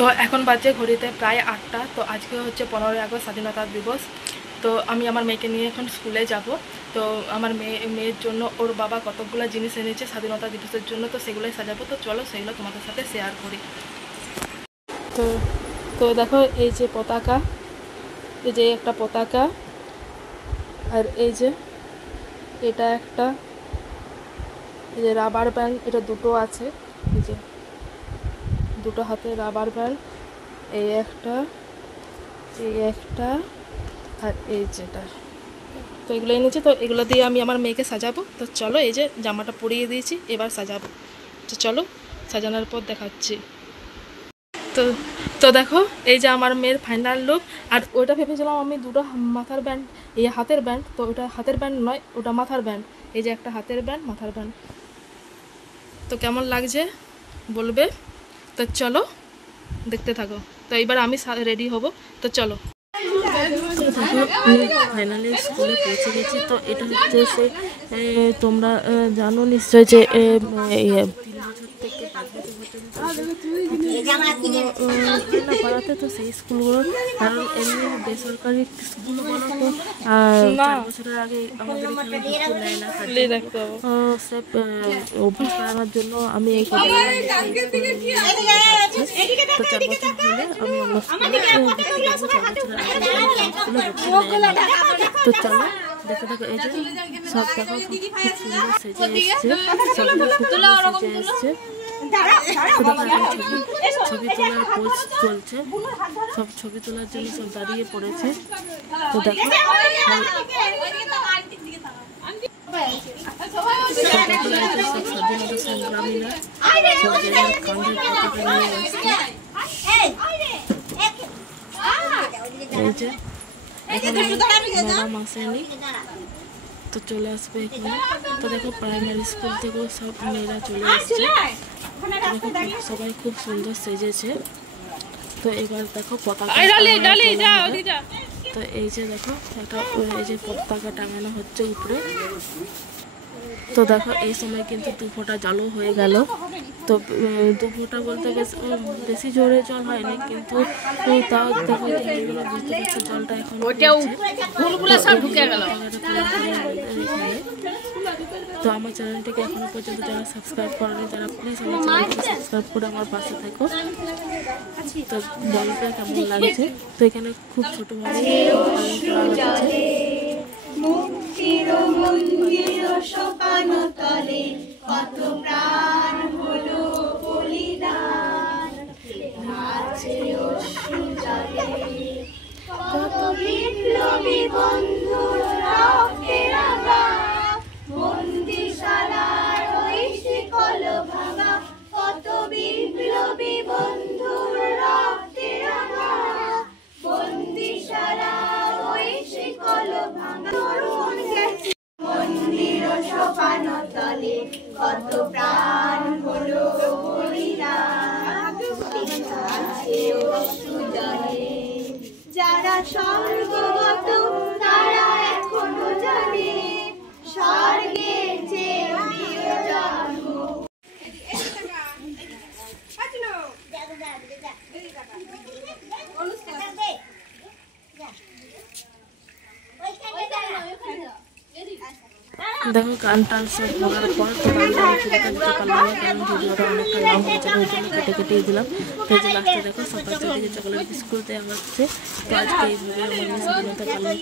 তো এখন বাজে ঘড়িতে প্রায় 8টা। তো আজকে হচ্ছে 15ই আগস্ট স্বাধীনতা দিবস। তো আমি আমার মেয়েকে নিয়ে এখন স্কুলে যাব। তো আমার মেয়ের জন্য ওর বাবা কতগুলো জিনিস এনেছে স্বাধীনতা দিবসের জন্য, তো সেগুলোই সাজাবো। তো চলো সেগুলো তোমাদের সাথে শেয়ার করি। তো তো দেখো এই যে পতাকা, এই যে একটা পতাকা, আর এই যে এটা একটা, এই যে রাবার ব্যান্ড, এটা দুটো আছে, এই যে দুটো হাতে রাবার ব্যান্ড, এই একটা, আর এই যেটা। তো এগুলো এনেছি, তো এগুলো দিয়ে আমি আমার মেয়েকে সাজাবো। তো চলো, এই যে জামাটা পরিয়ে দিয়েছি, এবার সাজাবো। তো চলো সাজানোর পর দেখাচ্ছি। তো তো দেখো এই যে আমার মেয়ের ফাইনাল লুক। আর ওটা ভেবেছিলাম আমি দুটো মাথার ব্যান্ড, এই হাতের ব্যান্ড, তো ওটা হাতের ব্যান্ড নয়, ওটা মাথার ব্যান্ড। এই যে একটা হাতের ব্যান্ড, মাথার ব্যান্ড। তো কেমন লাগছে বলবে। তো চলো দেখতে থাকো। তো এবার আমি রেডি হব। তো চলো। তো দেখো আমি ফাইনালি স্কুলে পৌঁছে গেছি। তো এটা হচ্ছে সে তোমরা জানো নিশ্চয় যে 3 বছর থেকে 5 বছর পর্যন্ত পাড়াতে, তো সেই স্কুলগুলো, কারণ এমনি বেসরকারি স্কুলগুলো বলো তো 4 বছরের আগে আমাদের এখানে ঢুকতে নেয় না। সে অভ্যাস করানোর জন্য আমি এই কথা তো 4 বছর হলে আমি অন্য স্কুলে ভর্তি করবো। 4 বছরের আগে স্কুলে ভর্তি নেয় না। তো চলো দেখে দেখো, এই যে সব দেখো খুব সুন্দর সেজে এসছে, সবগুলো খুব সুন্দর সেজে এসছে। ছবি তোলার পোজ চলছে, সব ছবি তোলার জন্য সব দাঁড়িয়ে পড়েছে। তো দেখো স্বাধীনতা সংগ্রামীরা সব জায়গায় কাঁধের পতাকা নিয়ে আসছে। এই যে এখন ম্যাডাম আসেনি, তো চলে আসবে এখানে। তো দেখো প্রাইমারি স্কুল থেকেও সব মেয়েরা চলে এসছে। দেখো সবাই খুব সুন্দর সেজেছে। তো এবার দেখো পতাকা, তো এই যে দেখো একটা এই যে পতাকা টাঙানো হচ্ছে উপরে। তো দেখো এই সময় কিন্তু 2 ফোঁটা জলও হয়ে গেল। তো 2 ফোঁটা বলতে বেশি জোরে জল হয়নি, কিন্তু তাও দেখো এগুলো বুঝতে পারছো জলটা এখন তো আমার চ্যানেলটিকে এখনো পর্যন্ত যারা সাবস্ক্রাইব করেনি, যারা প্লিজ আমার চ্যানেলটিকে সাবস্ক্রাইব করে আমার পাশে থাকো। তো জলটা কেমন লাগছে। তো এখানে খুব ছোটোভাবে পালন করা হচ্ছে। মুক্তির মন্দির সোপান তলে কত প্রাণ হলো বলিদান, নাচে অশ্রু জলে কত বিপ্লবী বন্ধুর রক্তে রাঙা, বন্দিশালার ওই শিকল ভাঙা, কত বিপ্লবী বন্ধুর রক্তে রাঙা, বন্দিশালার ওই শিকল ভাঙা। মন্দির সোপান তলে কত প্রাণ হলো বলিদান, যারা স্বর্গগত তারা এখনো জানে স্বর্গের যে প্রিয় জন্ম। দেখো গান টান সব বলার পর তো দিতে পারলাম না, কারণ ভিডিওটা অনেকটা লং হয়ে যাবে, ওই জন্য কেটে কেটেই দিলাম। তো এই যে লাস্টে দেখো সকাল থেকে চকলেট বিস্কুট দেওয়া হচ্ছে। তো আজকে এইভাবে আমাদের স্বাধীনতা পালন